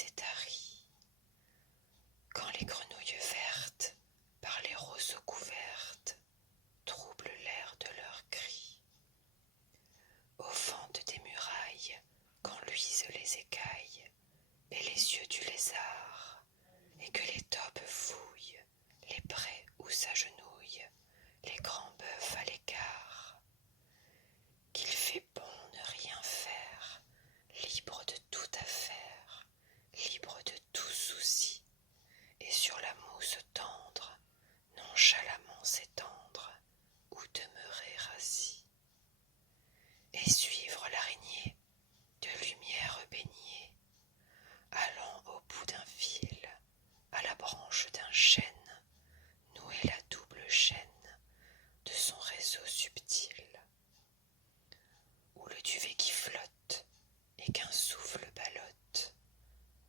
s'est tarie. Quand les grenouilles vertes, par les roseaux couvertes, troublent l'air de leurs cris. Au fente des murailles, quand luisent les écailles, et les yeux du lézard, et que les taupes fouillent les prés où s'agenouillent les grands bœufs à l'écart, qu'il fait bon ne rien faire, libre de toute affaire, libre de tout souci, et sur la mousse tendre, nonchalamment s'étendre, ou demeurer assis, et suivre l'araignée, de lumière baignée, allant au bout d'un fil, à la branche d'un chêne, nouer la double chaîne de son réseau subtil, ou le duvet qui flotte et qu'un souffle ballotte,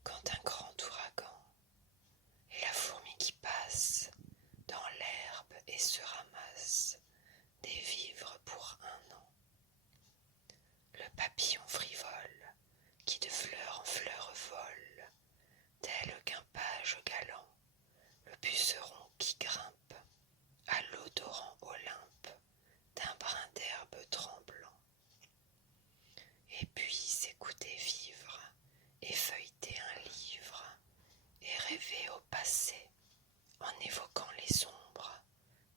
quand un grand ouragan, et la fourmi qui passe dans l'herbe et se ramasse des vivres pour un an, le papillon frivole qui de fleur en fleur vole, tel qu'un page galant, le puceron qui grimpe à l'odorant Olympe d'un brin d'herbe tremblant, et puis s'écouter vivre et feuilleter un livre et rêver au passé en évoquant les ombres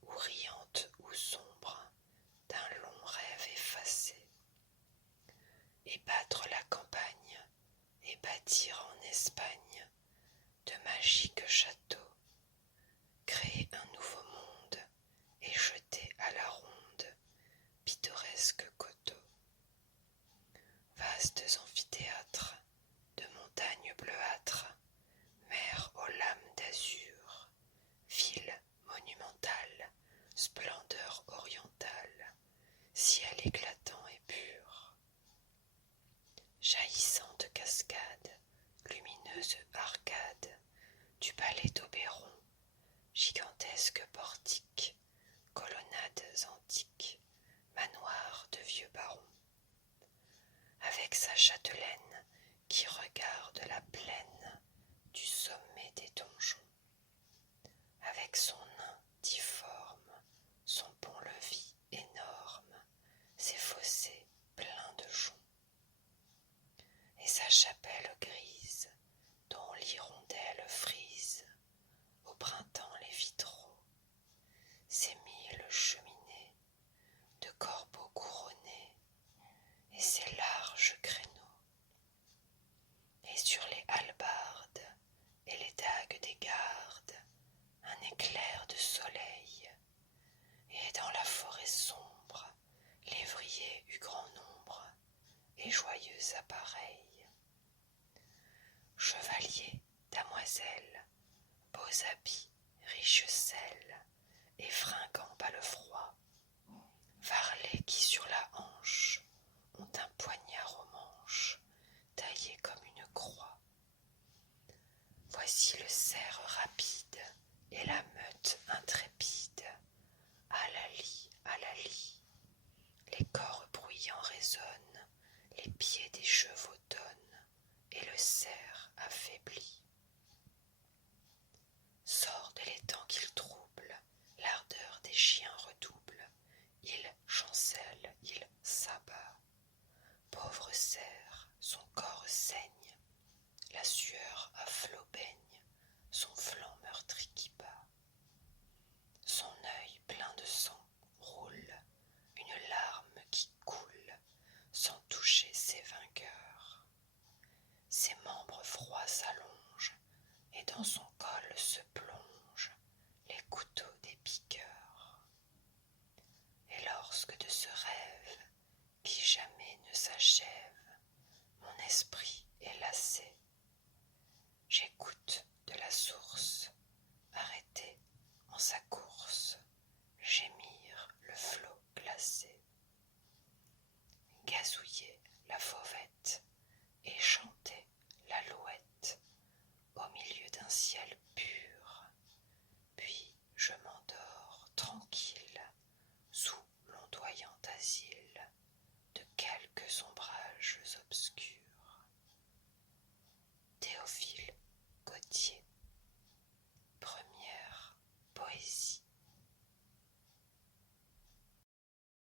ou riantes ou sombres d'un long rêve effacé, et battre la campagne et bâtir en Espagne de magiques châteaux, créer un nouveau monde et jeter à la ronde pittoresques coteaux, vastes amphithéâtres de montagnes bleuâtres, mer aux lames d'azur, ville monumentale, splendeur orientale, ciel éclatant et pur, jaillissante cascade, lumineuse arcade du palais d'Oberon, gigantesque portique, colonnades antiques, manoir de vieux barons, avec sa châtelaine qui regarde la plaine du sommet des donjons, avec son nain difforme, son pont-levis énorme, ses fossés pleins de joncs, et sa chapelle grise dont l'hirondelle frise au printemps les vitraux, ses 1000 cheminées de corbeaux couronnés et ses larges créneaux, et sur les hallebardes et les dagues des gardes un éclair de soleil, et dans la forêt sombre lévriers eut grand nombre et joyeux appareils, chevaliers, damoiselles, beaux habits, riches selles, et fringants bas le froid, varlets qui sur la hanche ont un poignard au manche, taillé comme une croix. Voici le cerf rapide et la meute intrépide, à la lie, les corps bruyants résonnent, les pieds des chevaux donnent, et le cerf affaibli sort de l'étang qu'il trouble, l'ardeur des chiens redouble, il chancelle, il s'abat. Pauvre cerf, son corps saigne, la sueur à flots baigne son flanc meurtri qui bat. Son œil plein de sang roule, une larme qui coule, sans toucher ses vainqueurs. Ses membres froids s'allongent, et dans son col se plongent les couteaux des piqueurs. Et lorsque de ce rêve, qui jamais ne s'achève, mon esprit est lassé, j'écoute de la source, arrêté en sa course, gémir le flot glacé. Gazouillis